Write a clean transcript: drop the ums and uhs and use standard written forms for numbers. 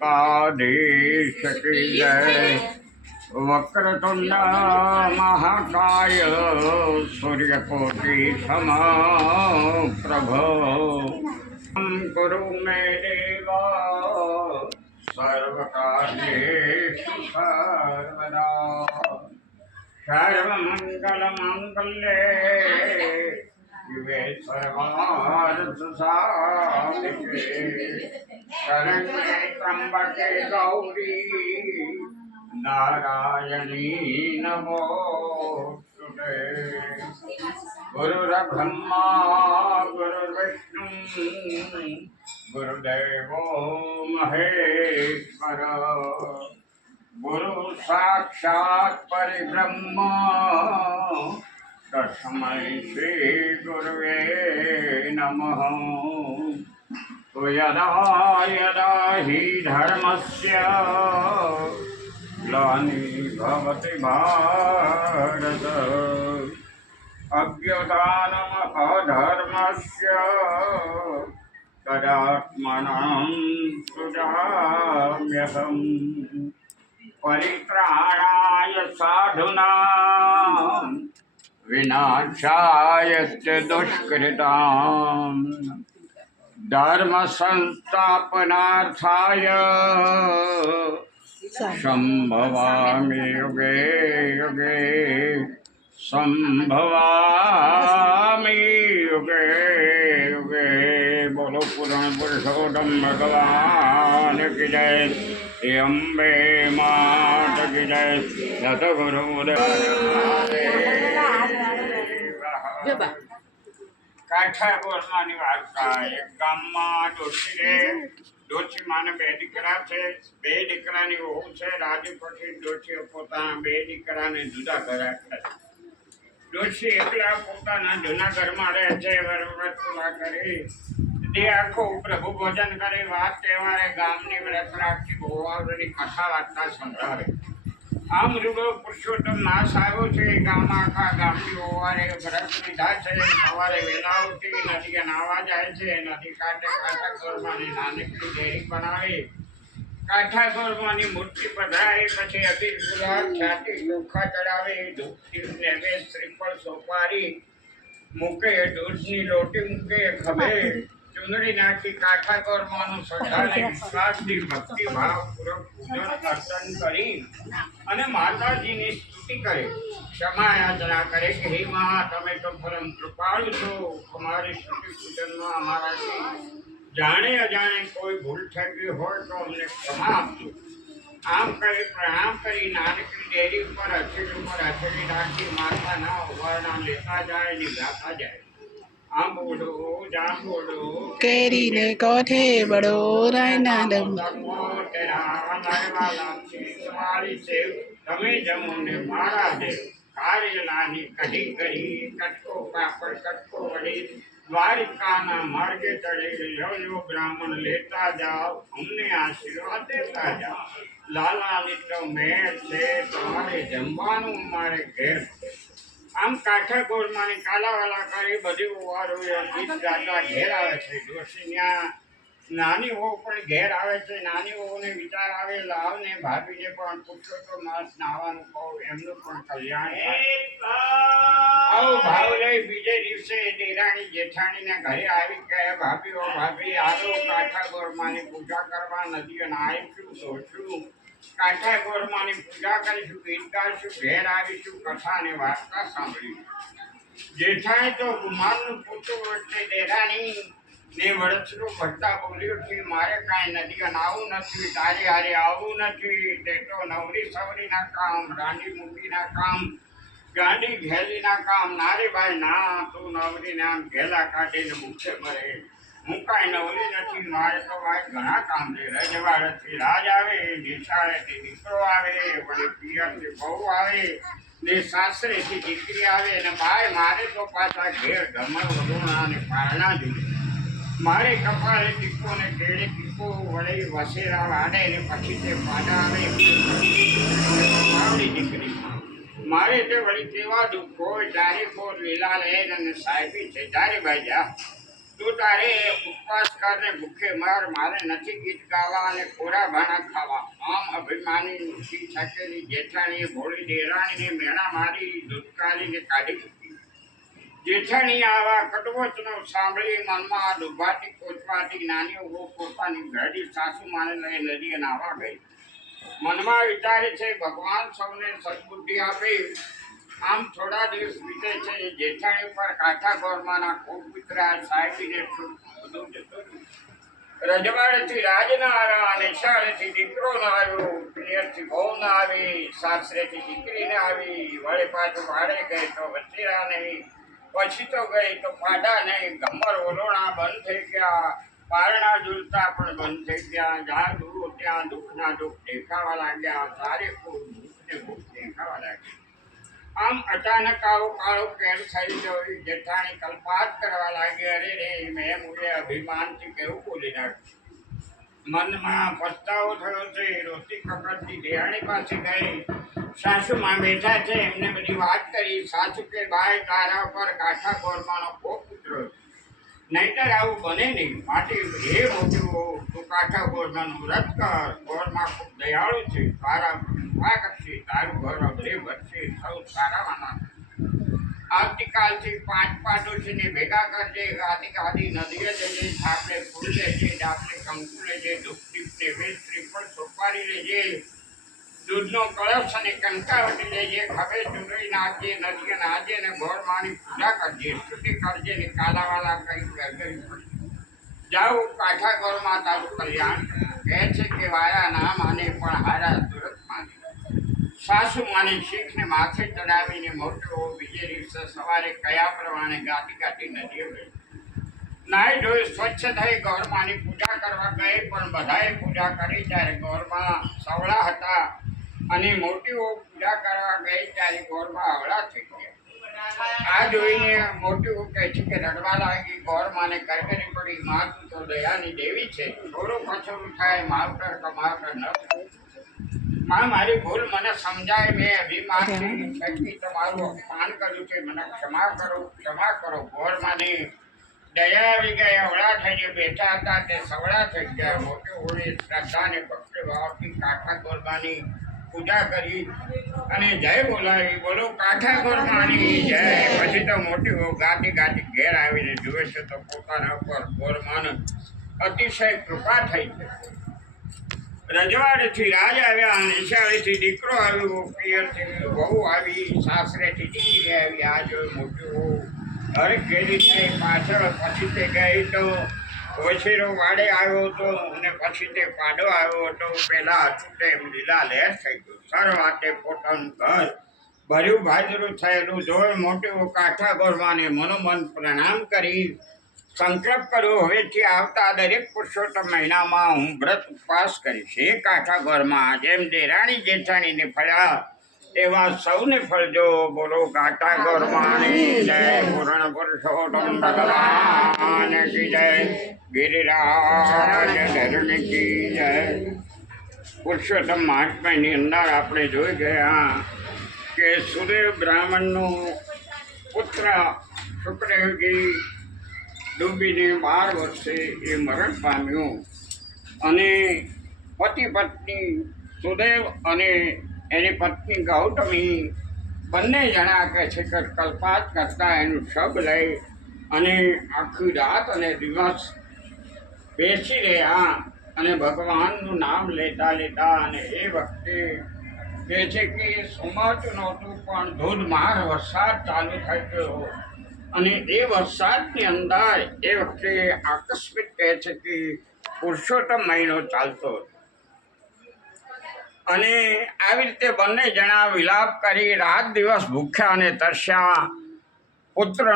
द्वारकाधीश की जय। वक्रतुंड महाकाय सूर्यकोटि समप्रभ। गुरु मे देवा सर्वकार्येषु सर्वदा। सर्वमंगलमांगल्ये शिवे सर्वार्थसाधिके। शरण्ये त्र्यंबके गौरी नारायणी नमोस्तुते। गुरुर्ब्रह्मा गुरुर्विष्णु गुरुदेवो महेश्वर। गुरु साक्षात् परब्रह्म तस्मै श्री गुरुवे नमः। तो यदा यदा हि धर्मस्य ग्लानिर्भवति भारत अभ्युत्थानम् अधर्मस्य तदात्मानं सृजाम्यहम्। परित्राणाय साधूनां विनाशाय च दुष्कृताम्। धर्म संस्थापनार्थाय संभवामि युगे युगे संभवामि युगे युगे। बोलो पुराण पुरुषोत्तम भगवान की जय। अम्बे मात की जय। दत्त गुरुदेव। કાઠિયાવાડની વાર્તા એક ગામમાં ડોશી માને બે દીકરા છે. બે દીકરાની વહુ છે. રાજી પછી ડોશીએ પોતાના બે દીકરાને જુદા કર્યા છે. ડોશી એકલા પોતાના જૂના ઘરમાં રહે છે. વ્રત પૂરા કરી તે આખું પ્રભુ ભોજન કરી વાત તહેવારે ગામની વ્રત રાખી ગોવાળની કથા વાર્તા સંભળાવે. આમ રૂડો પુરુષોત્તમ નાશ આવ્યો છે. ગામમાં આખા ગામની ઓવારે વ્રત લીધા છે. સવારે વહેલા ઉઠી નદીએ નાહવા જાય છે. નદી કાંઠે કાંઠા ગોરમાની નાનકડી ડેરી બનાવી કાંઠા ગોરમાની મૂર્તિ પધરાવી પછી અબીર ગુલાબ છાતી ચોખા ચડાવી ધૂપથી નૈવેદ્ય શ્રીફળ સોપારી મૂકે. દૂધની લોટી મૂકે. ખભે ચુંદડી નાખી કાંઠા ગોરમાનું સજાને વિશ્વાસથી ભક્તિભાવપૂર્વક પૂજન અર્ચન કરી અને માતાજીની સ્તુતિ કરે. ક્ષમા યાચના કરે કે હે મા, તમે તો પરમ કૃપાળુ છો. અમારી સ્તુતિ પૂજનમાં અમારાથી જાણે અજાણે કોઈ ભૂલ થઈ ગઈ હોય તો અમને ક્ષમા આપજો. આમ કરી પ્રણામ કરી નાનકડી ડેરી ઉપર હથેળી રાખી માતાના ઉભારણા લેતા જાય ને ગાતા જાય. આંબોડો જાંબોડો કેરીને કોઠે બડો રાયના ડમ. તમે જમો ને મારા દેવ. કારેલાની કઢી કરી કટકો પાપડ કટકો વળી દ્વારિકાના માર્ગે ચડે. લો બ્રાહ્મણ લેતા જાઓ, અમને આશીર્વાદ દેતા જાઓ. લાલા લીટો મેળ છે, તમારે જમવાનું અમારે ઘેર. આમ કાંઠા ગોરમાની કાલાવાલા કરી બધી ઓવારો ગીત ગાતા ઘેર આવે છે. ડોશીન્યા નાની વહુ પણ ઘેર આવે છે. નાની વહુને વિચાર આવે લાવ ને ભાભીને પણ પૂછો તો માસ નાવાનું કહું, એમનું પણ કલ્યાણ થાય. આવું ભાવ લઈ બીજે દિવસે દેરાણી જેઠાણીને ઘરે આવી કહે, ભાભી ઓ ભાભી આવો કાંઠા ગોરમાની પૂજા કરવા નદીએ નાહીશું ધોશું. કાંઠા ગોરમાની પૂજા કરીશું, ગીત ગાઈશું, ઘેર આવીશું, કથા અને વાર્તા સાંભળીશું. જેઠાણી તો ગુમાનનું પૂછું એટલે દેરાણી ને વળછરું ભરતા બોલ્યું છે, મારે કાંઈ નદીએ નાવું નથી, તારે હારે આવવું નથી. તે તો નવરી સવરીના કામ, રાંડી મૂકીના કામ, ગાંડી ઘેલીના કામ. નારી બાઈ ના, તું નવરીને આમ ઘેલા કાઢીને મૂછે મરે. હું કાંઈ નવરી નથી, મારે તો ભાઈ ઘણા કામ છે. રજવાડેથી રાજ આવે, નિશાળેથી દીકરો આવે, વળી પિયરથી બહુ આવે, ને સાસરેથી દીકરી આવે, ને ભાઈ મારે તો પાછા ઘેર ઘરમાં વડોણા અને પારણા જોઈએ. મારે કપાળે ટીકો ને કેળે ટીકો વળી વસેરા વાડે ને પછી તે પાડા આવે દીકરી. મારે તે વળી કેવા દુઃખ હોય. ચારે કોર લીલા લહેર અને સાહેબી છે. ચારે બાઈ જા તું તારે ઉપવાસ કરને ભૂખે મર, મારે નથી ગીત ગાવા અને કોરા ભાણા ખાવા. આમ અભિમાની ઊંચી છકેલી જેઠાણીએ ભોળી દેરાણીને મેણા મારી ધુતકારીને કાઢી મૂકી. જેઠાણીએ આવા કટવચનો સાંભળી મનમાં દુભાતી કોચવાતી નાની ઉભો પોતાની ઘરડી સાસુમાને લઈ નદીએ નાહવા ગઈ. મનમાં વિચારે છે ભગવાન સૌને સદબુદ્ધિ આપે. આમ થોડા દિવસ વીતે છે. જેઠાણી પર કાંઠા ગોરમાના ખૂબ કૂતરા સાહેબીને બધું જતું રહ્યું. રજવાડેથી રાજ ના આવ્યા, નિશાળેથી દીકરો ના આવ્યો, પિયરથી બહુ ના આવી, સાસરેથી દીકરી ના આવી, વળી પાછું ભાડે ગઈ તો વચેરા નહીં, પછી તો ગઈ તો પાડા નહીં. ગમર ઓલોણા બંધ થઈ ગયા, પારણા ઝૂલતા પણ બંધ થઈ ગયા. જ્યાં દૂર ત્યાં દુઃખના દુઃખ દેખાવા લાગ્યા, તારે કોઈ ભૂખને ભૂખ દેખાવા લાગ્યા. આમ અચાનક આવો કાળો કેર થઈ ગયો. જેઠાણી કલ્પાત કરવા લાગી, અરે રે મેં મુજે અભિમાનથી કેવું બોલી નાખ્યું. મનમાં પસ્તાવો થયો છે. રોટી કકડતી દેહાણી પાસે ગઈ. સાસુમાં બેઠા છે, એમને બધી વાત કરી. સાસુ કે ભાઈ તારા ઉપર કાંઠા ગોરમાનો કોપ ઉતર્યો, નહીતર આવું બને નહીં. માટે હે મોટું તું કાંઠા ગોરમાનું વ્રત કર. ગોરમાં ખૂબ દયાળુ છે, તારા કૃપા કરશે, તારું ઘર અઘરે ભરશે, સૌ સારાવાના. આવતીકાલથી 5 પાડોશીને ભેગા કરજે. ગાદી ગાદી નદીએ જજે, આપણે ફૂલ લેજે, આપણે કંકુ લેજે, ધૂપ દીપને વેચ શ્રીફળ સોપારી લેજે, દૂધનો કળશ અને કંકાવટી લેજે, ખભે ચૂંટણી નાખજે, નદીએ નાજે ને ગોરમાની પૂજા કરજે, સ્તુતિ કરજે ને કાલાવાલા કઈ ગરગરી પડે. જાઓ કાંઠા ગોરમાં તારું કલ્યાણ કહે છે કે વાયા ના માને પણ હારા તુરત માને. સાસુ માને શીખને માથે ચડાવીને મોટો બીજે દિવસે સવારે કયા પ્રમાણે ગાતી ગાતી નદીએ ગઈ. નાહી ધોઈ સ્વચ્છ થઈ ગોરમાની પૂજા કરવા ગઈ. પણ બધાએ પૂજા કરી ત્યારે ગોરમાં સવળા હતા, અને મોટીઓ પૂજા કરવા ગઈ ત્યારે ગોરમાં અવળા થઈ ગયા. આ જોઈને મોટીઓ કહે છે કે રડવા લાગી. ગોરમાને કરકરી પડી, માં તું તો દયાની દેવી છે, થોડું પાછળું થાય માવતર કમાવતર ન થાય. માં મારી ભૂલ મને સમજાય, મેં અભિમાનથી શક્તિ તમારું અપમાન કર્યું છે, મને ક્ષમા કરો, ક્ષમા કરો. ગોરમાની દયા આવી ગઈ. અવળા થઈને બેઠા હતા તે સવળા થઈ ગયા. મોટી હોળી શ્રદ્ધા અને ભક્તિ ભાવથી કાંઠા ગોરમાની પૂજા કરી અને જય બોલાવી. બોલો કાંઠા ગોરમાની જય. પછી તો મોટી હો ગાતી ગાતી ઘેર આવીને જુએ છે તો પોતાના પર ગોરમાન અતિશય કૃપા થઈ છે. રજવાડેથી રાજ આવ્યા, નિશાળેથી દીકરો આવ્યો, પિયરથી વહુ આવી, સાસરેથી દીકરી આવી. આ જોયું મોટી હો હર ઘેરી થઈ પાછળ. પછી તે ગઈ તો વછેરો વાડે આવ્યો હતો, અને પછી તે પાડો આવ્યો હતો. પહેલા હતું તેમ લીલા લહેર થઈ ગયું. સર્વાતે પોતાનું ઘર ભર્યું ભાજરું થયેલું જોઈ મોટી કાંઠા ગોરમાને મનોમન પ્રણામ કરી સંકલ્પ કર્યો, હવેથી આવતા દરેક પુરુષોત્તમ મહિનામાં હું વ્રત ઉપવાસ કરીશ. એ કાંઠા ગોરમાં જેમ દેરાણી જેઠાણીને ફળ્યા એવા સૌને ફળજો. બોલો કાંઠા ગોરમાની જય. પૂર્ણ પુરુષોત્તમ ભગવાન કી જય. ગિરિરાજ ધર્મ કી જય. પુરુષોત્તમ મહાત્માની અંદર આપણે જોઈ ગયા કે સુદેવ બ્રાહ્મણનો પુત્ર સુખદેવજી ડૂબીને 12 વર્ષે એ મરણ પામ્યું. અને પતિ પત્ની સુદેવ અને એની પત્ની ગૌતમી બંને જણા કહે છે કે કલ્પાત કરતા એનું શબ લઈ અને આખી રાત અને દિવસ બેસી રહ્યા અને ભગવાનનું નામ લેતા લેતા. અને એ વખતે કહે છે કે સોમાતું નહોતું પણ ધોધમાર વરસાદ ચાલુ થઈ ગયો. અને એ વરસાદની અંદર એ વખતે આકસ્મિક કહે છે કે પુરુષોત્તમ મહિનો ચાલતો હતો. અને આવી રીતે બંને જણા વિલાપ કરી રાત દિવસ ભૂખ્યા અને તરસ્યા. પુત્ર